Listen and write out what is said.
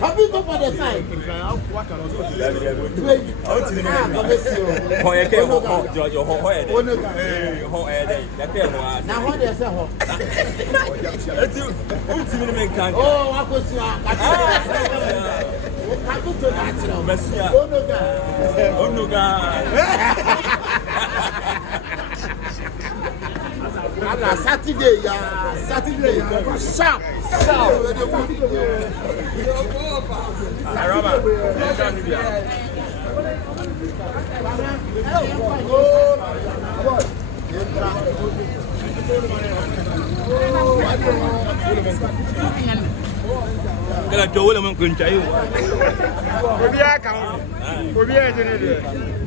Have you gone for the sign? Now what is Saturday, sharp. Kala jowole mon kun tayi. Obiya kan. Obiya jene de.